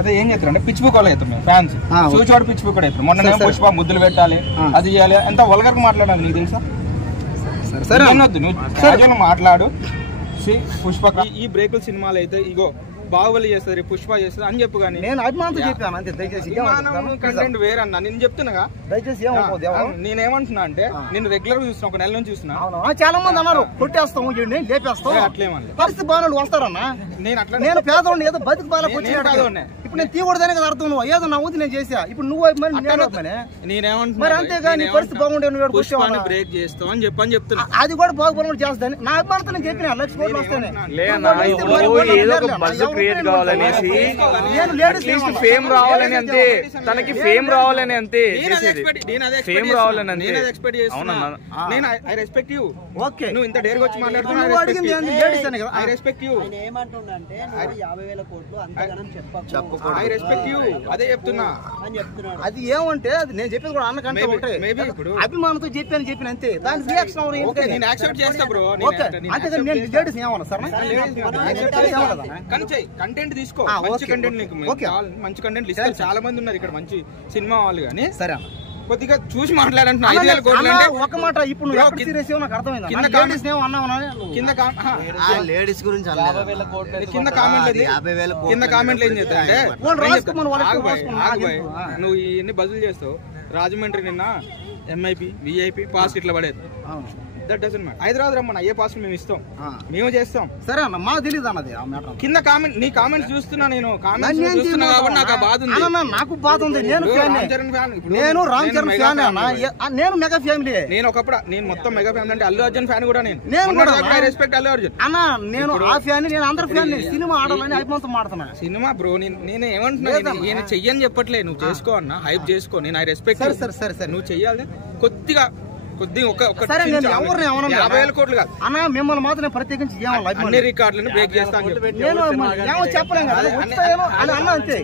అదే ఏం చేస్తారు అంటే పిచ్ బుక్ వాళ్ళు అవుతాం మేము ఫ్యాన్స్ చూచోడు పిచ్ బుక్ కూడా అవుతాం. మొన్న పుష్ప ముద్దులు పెట్టాలి అది చేయాలి ఎంత వల్గర్ మాట్లాడాలి నీకు తెలుసా? సరే అనొద్దు, నువ్వు మాట్లాడు. పుష్ప ఈ బ్రేకుల సినిమాలు అయితే ఇగో బాహుబలి చేస్తుంది, పుష్ప చేస్తుంది అని చెప్పు. కానీ నేను అభిమానంతో చెప్పాను అంతే. దయచేసి కంటెంట్ వేరన్నా నేను చెప్తున్నా. దయచేసి నేనేమంటున్నా అంటే నేను రెగ్యులర్ గా చూస్తున్నా, ఒక నెల నుంచి చూస్తున్నా. చాలా మంది అన్నారు కొట్టేస్తాం లేపేస్తాం, అట్లేమన్నా పరిస్థితి బాగా వస్తారన్నా. నేను పేదవాడిని ఏదో బతికి బాగా ఇప్పుడు నేను తీయకూడదనే కదా అర్థం. నువ్వు ఏదో నా ఊది నేను చేసా, ఇప్పుడు నువ్వు నేనేమంటున్నా అంతేగా నీ పరిస్థితి బాగుండే నువ్వు బ్రేక్ చేస్తావు అని చెప్పని చెప్తున్నా. అది కూడా బాగుపడి చేస్తాను నా అభిమానంతో నేను చెప్పిన 1,00,000 కోట్లు వస్తానే. ఫేమ్ రావాలని అంతే, తనకి ఫేమ్ రావాలని అంతే, ఫేమ్ రావాలని అంతే. నువ్వు ఇంత డేర్ వచ్చి మాట్లాడుతున్నావు. అదే చెప్తున్నా. అది ఏమంటే అది నేను చెప్పేది కూడా అన్నకంటే అభిమానంతో చెప్పిన అంతే. దానికి రియాక్షన్ నేను యాక్సెప్ట్ చేస్తా బ్రో. అంతేగాని నేను లేడీస్ ఏమన్నా సార్ కంటెంట్ తీసుకో, మంచి కంటెంట్ నీకు మంచి కంటెంట్ తీసుకో. చాలా మంది ఉన్నారు ఇక్కడ మంచి సినిమా వాళ్ళు. కానీ సరే కొద్దిగా చూసి మాట్లాడంటున్నా. 5,000 కోట్లు అంటే ఒక మాట. ఇప్పుడు నాకు అర్థమైంది. కింద కామెంట్లు ఏం చేస్తాయంటే నువ్వు ఇవన్నీ బదులు చేస్తావు. రాజమండ్రి నిన్న ఎంఐపి విఐపి పాస్ ఇట్లా పడేది. హైదరాబాద్ రమ్మన్నా ఏ పాస్ మేము ఇస్తాం, మేము చేస్తాం. సరే అన్న మాకు తెలియదు అన్నది. కింద కామెంట్ నీ కామెంట్స్ చూస్తున్నా నేను. నాకు బాధ ఉంది. నాకు బాధ ఉంది. నేను రామ్ చరణ్ ఫ్యాన్ అన్న. నేను మెగా ఫ్యామిలీ. నేను ఒకప్పుడు నేను మొత్తం మెగా ఫ్యామిలీ అంటే అల్లు అర్జున్ ఫ్యాన్ కూడా. నేను రెస్పెక్ట్ అల్లు అర్జున్ అన్న. నేను ఆ ఫ్యాన్, నేను అందరి ఫ్యాన్. సినిమా ఆడాలని అభిమానంతో మాడుతున్నా. సినిమా బ్రో నేను ఏమంటున్నా, నేను చెయ్యని చెప్పట్లే. నువ్వు చేసుకో అన్న, హైప్ చేసుకో. నేను ఐ రెస్పెక్ట్. సరే నువ్వు చెయ్యాలి. కొద్దిగా 50,000 కోట్లు కాదు అన్న. మిమ్మల్ని మాత్రం ప్రత్యేకించి అన్ని రికార్డులను బ్రేక్ చేస్తాను. చెప్పలేం కదా అన్న. అంతే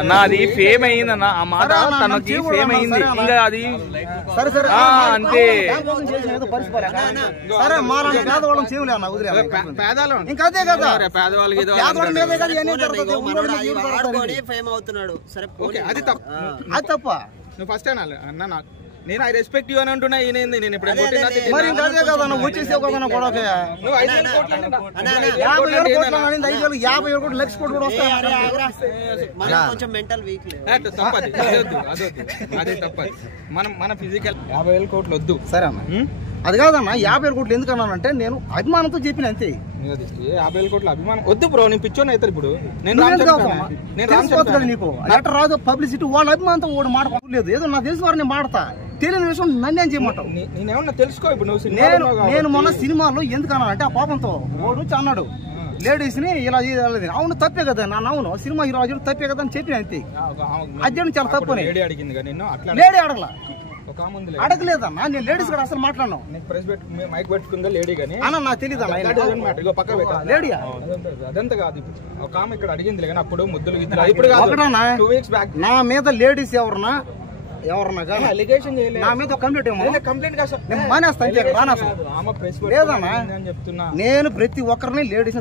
అన్న, అది ఫేమ్ అయిందన్న. ఆ మాట తనకి ఫేమ్ అయింది. ఇంకా అది సరే సరే అంతే. సరే మాలాంటి పేదవాళ్ళం చేయలే అన్న. వదిలే పేదవాళ్ళు ఇంకా అదే కదా. పేదవాళ్ళకి అది తప్ప. నువ్వు ఫస్ట్ అన్న నాకు నేను ఐ రెస్పెక్ట్ యూ అని అంటున్నా. ఈయన నేను ఇప్పుడు మరి ఇంకా అదే కదా నువ్వు వచ్చేసావు కదా గొడవ. నువ్వు 5,000 కోట్లు 50,000 కోట్లు 1,00,000 కోట్లు కూడా వస్తాయి. అదే తప్పది. మన ఫిజికల్ 50,000 కోట్లు వద్దు. సరే అన్న అది కాదన్న. 50,000 కోట్లు ఎందుకు అన్నానంటే నేను అభిమానంతో చెప్పిన అంతే. 50,000 కోట్ల అభిమానం వద్దు బ్రో. నేను పిచ్చోని అవుతారు ఇప్పుడు. నీకు లెటర్ రాదు, పబ్లిసిటీ. వాళ్ళ అభిమానంతో వాడు మాట లేదు. ఏదో నాకు తెలిసి వారిని మాడతా. తెలియని విషయం నన్ను ఏం చేయమంటావు? నేనేమన్నా తెలుసుకో. ఇప్పుడు నేను మొన్న సినిమాలో ఎందుకు అన్నానంటే ఆ పాపంతో వాడు అన్నాడు లేడీస్ ని ఇలా చేయాలి. అవును తప్పే కదా నాన్న. అవును సినిమా హీరో తప్పే కదా అని చెప్పిన అంతే. అదే చాలా తప్పు. లేడీ అడగల అడగలేదన్నా. నేను లేడీస్ కూడా అసలు మాట్లాడినా. మైక్ పెట్టుకుందా లేడీ కానీ అన్న నాకు తెలియదు అన్న. పక్క లేడీ అదంతా కాదు. ఒక ఆమె ఇక్కడ అడిగింది కానీ అప్పుడు ముద్దులు ఇప్పుడు 2 వీక్స్ బ్యాక్ నా మీద లేడీస్ ఎవరన్నా అలిగేషన్ నా మీద కంప్లైంట్ మానేస్తా. లేదన్నా నేను ప్రతి ఒక్కరిని లేడీస్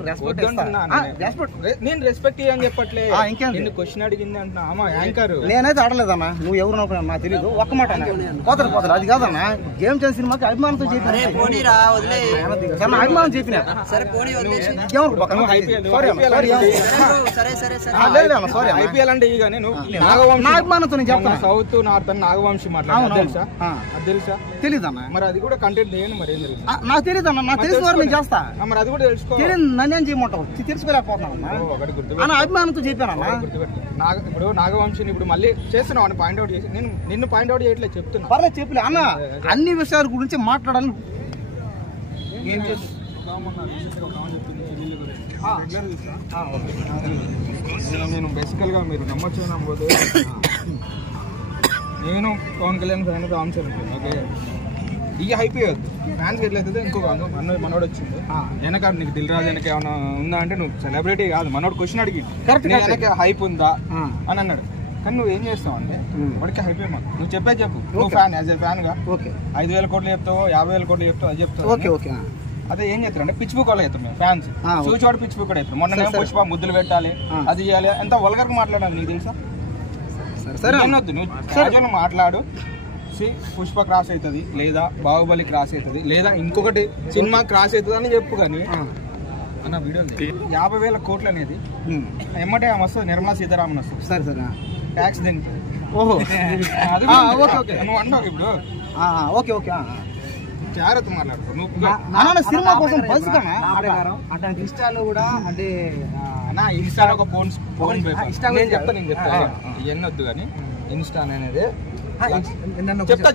నేను రెస్పెక్ట్ అని చెప్పట్లే. ఇంకేంటి క్వశ్చన్ అడిగింది అంటున్నా. యాంకర్ నేనైతే అడలేదన్నా. నువ్వు ఎవరు అనుకున్నా నాకు తెలియదు. ఒక్క మాట పోతారు అది కాదన్నా. గేమ్ చేసిన సినిమాకి అభిమానంతో చెప్పిన అభిమానం చెప్పిన ఐపీఎల్ అంటే నా అభిమానంతో నేను చెప్తాను. సౌత్ నార్త్ నాగవంశీ మాట్లాడారు తెలుసా? తెలుసా? తెలీదన్నా. మరి అది కూడా కంటెంట్ చేయండి. మరి ఏం జరిగింది నాకు తెలియదన్నా. నాకు తెలిసిన వారు నేను చేస్తా. మరి అది కూడా తెలుసుకో. తెలియదు నన్నేం చేయమంటావు? తెలుసుకోలేకపోతున్నాను అన్న. అభిమానంతో చెప్పానన్నా. ఇప్పుడు నాగవంశీని ఇప్పుడు మళ్ళీ చేస్తున్నావు అని పాయింట్ అవుట్ చేసి నేను నిన్ను పాయింట్ అవుట్ చేయట్లేదు చెప్తున్నా. పర్లేదు చెప్పలే అన్న. అన్ని విషయాల గురించి మాట్లాడాలని నేను బేసికల్ గా మీరు నమ్మొచ్చు నమ్మకపోతే నేను Pawan Kalyan fan, Ram Charan fan. Okay ఇక అయిపోయద్దు ఫ్యాన్స్కి ఎట్లయితే ఇంకొక మనోడు వచ్చింది వెనక నీకు దిల్ రాజు వెనక ఏమైనా ఉందా అంటే నువ్వు సెలబ్రిటీ కాదు. మనోడు క్వశ్చన్ అడిగి వెనక హైప్ ఉందా అని అన్నాడు. కానీ నువ్వు ఏం చేస్తావు అంటే వాడికి హైప్ ఏమో నువ్వు చెప్పు. నువ్వు ఫ్యాన్ యాజ్ ఏ ఫ్యాన్ గా 5,000 కోట్లు చెప్తావు, 50,000 కోట్లు చెప్తావు, అది చెప్తావు. అదే ఏం చేస్తారు అంటే పిచ్ బుక్ వాళ్ళు అవుతాం మేము ఫ్యాన్స్ చూచోడు పిచ్ బుక్ కూడా అవుతాం. మొన్న పుష్ప ముద్దులు పెట్టాలి అది చేయాలి ఎంత వల్గర్ మాట్లాడాలి నీకు తెలుసా? సరే అనొద్దు, నువ్వు క్యాజువల్ మాట్లాడు. పుష్ప క్రాస్ అవుతుంది లేదా బాహుబలి క్రాస్ అవుతుంది లేదా ఇంకొకటి సినిమా క్రాస్ అవుతుంది అని చెప్పు. కానీ అన్న వీడియో 50,000 కోట్లు అనేది ఎమ్మటే ఆమె వస్తుంది, నిర్మలా సీతారామన్ వస్తుంది. సరే సరే ట్యాక్స్ దీనికి. ఓహో నువ్వు అన్నావు ఇప్పుడు ఓకే ఓకే జాగ్రత్త మాట్లాడుకో నువ్వు. సినిమా కోసం బస్ అంటే ఇన్స్టాలో కూడా అంటే నా ఇన్స్టా ఒక ఫోన్ నేను చెప్తాను ఇవన్నీ వద్దు కానీ ఇన్స్టా అనేది చెప్తా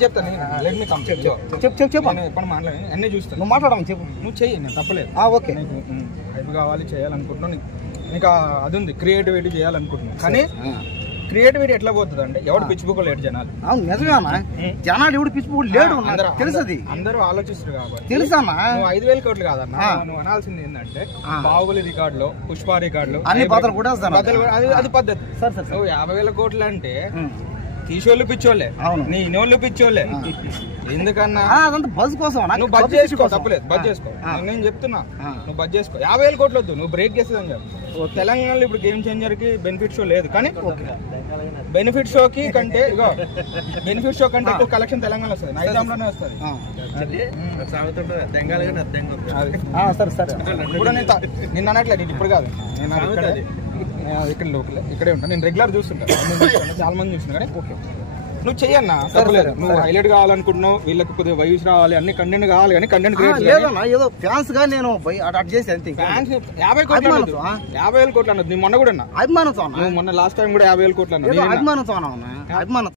లెట్ మీ కమ్ చెప్పు ఎప్పుడు మాట్లాడి అన్నీ చూస్తాను. నువ్వు మాట్లాడమని చెప్పు. నువ్వు చెయ్యి, నేను తప్పలేదు. ఓకే హైప్ కావాలి చేయాలనుకుంటున్నాను. నీకు అది ఉంది, క్రియేటివిటీ చేయాలనుకుంటున్నాను. కానీ క్రియేటివిటీ ఎట్లా పోతుంది అంటే ఎవడు పిచ్ బుక్ లేడు జనాలు. అవును నిజమేనా? జనాలు ఎవడు పిచ్ బుక్ లేడు తెలుసది, అందరూ ఆలోచిస్తారు కాబట్టి తెలుసా. 5,000 కోట్లు కాదన్నా, నువ్వు అనాల్సింది ఏంటంటే బాహుబలి రికార్డులో పుష్ప రికార్డులో అన్ని బదులు కూడా అది పద్ధతి. నువ్వు 50,000 కోట్లు అంటే తీసోళ్ళు పిచ్చోళ్ళే, నీ ఇనోళ్ళు పిచ్చోళ్ళే. ఎందుకన్నా అదంతా బజ్ కోసం. నువ్వు బజ్ చేసుకో, తప్పలేదు, బజ్ చేసుకో. నేను చెప్తున్నా నువ్వు బజ్ చేసుకో. 50,000 కోట్లు వద్దు, నువ్వు బ్రేక్ చేస్తుందని చెప్పు. తెలంగాణలో ఇప్పుడు గేమ్ చేంజర్ కి బెనిఫిట్ షో లేదు, కానీ బెనిఫిట్ షో కి కంటే బెనిఫిట్ షో కంటే ఎక్కువ కలెక్షన్ తెలంగాణ వస్తుంది, నైజాంలోనే వస్తుంది. ఇప్పుడు నేను అనట్లేదు, నేను ఇప్పుడు కాదు, నేను ఇక్కడ లోపల ఇక్కడే ఉంటాను. నేను రెగ్యులర్ చూస్తుంటాను, చాలా మంది చూస్తున్నా. కానీ ఓకే నువ్వు చెయ్యన్నా, తప్పలేదు. నువ్వు హైలైట్ కావాలనుకుంటున్నావు, వీళ్ళకి కొద్దిగా వైవ్స్ రావాలి, అన్ని కంటెంట్ కావాలి. కానీ కంటెంట్ ఏదో ఫ్యాన్స్ గా నేను అటు చేసి అంతే. ఫ్యాన్స్ 50,000 కోట్లు అన్నది. నీ మొన్న కూడా అభిమానంతో, నువ్వు మొన్న లాస్ట్ టైం కూడా 50,000 కోట్లు అన్నది. అభిమానంతో